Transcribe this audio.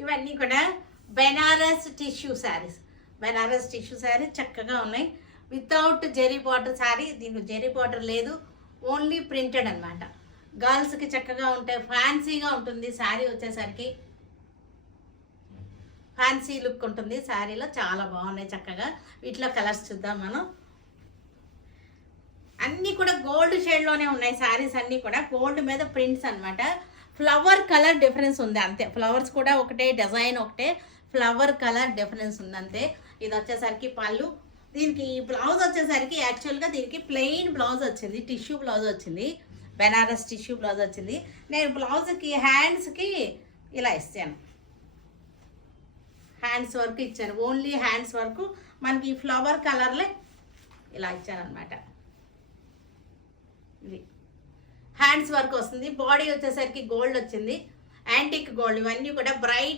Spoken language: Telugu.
ఇవన్నీ కూడా బెనారస్ టిష్యూ శారీస్. బెనారస్ టిష్యూ శారీస్ చక్కగా ఉన్నాయి. Without zari border sari. దీంట్లో జెరీ బార్డర్ లేదు, ఓన్లీ ప్రింటెడ్ అనమాట. గర్ల్స్కి చక్కగా ఉంటాయి, ఫ్యాన్సీగా ఉంటుంది శారీ వచ్చేసరికి. ఫ్యాన్సీ లుక్ ఉంటుంది శారీలో. చాలా బాగున్నాయి చక్కగా. వీటిలో కలర్స్ చూద్దాం మనం. అన్నీ కూడా గోల్డ్ షేడ్లోనే ఉన్నాయి శారీస్ అన్నీ కూడా. గోల్డ్ మీద ప్రింట్స్ అనమాట. ఫ్లవర్ కలర్ డిఫరెన్స్ ఉంది అంతే. ఫ్లవర్స్ కూడా ఒకటే, డిజైన్ ఒకటే, ఫ్లవర్ కలర్ డిఫరెన్స్ ఉంది అంతే. ఇది వచ్చేసరికి పళ్ళు. దీనికి బ్లౌజ్ వచ్చేసరికి యాక్చువల్గా దీనికి ప్లెయిన్ బ్లౌజ్ వచ్చింది, టిష్యూ బ్లౌజ్ వచ్చింది, బెనారస్ టిష్యూ బ్లౌజ్ వచ్చింది. నేను బ్లౌజ్కి హ్యాండ్స్కి ఇలా ఇస్తాను, హ్యాండ్స్ వర్క్ ఇచ్చాను. ఓన్లీ హ్యాండ్స్ వర్క్ మనకి ఫ్లవర్ కలర్లే ఇలా ఇచ్చాను అనమాట. ఇది హ్యాండ్స్ వర్క్ వస్తుంది. బాడీ వచ్చేసరికి గోల్డ్ వచ్చింది, యాంటిక్ గోల్డ్. ఇవన్నీ కూడా బ్రైట్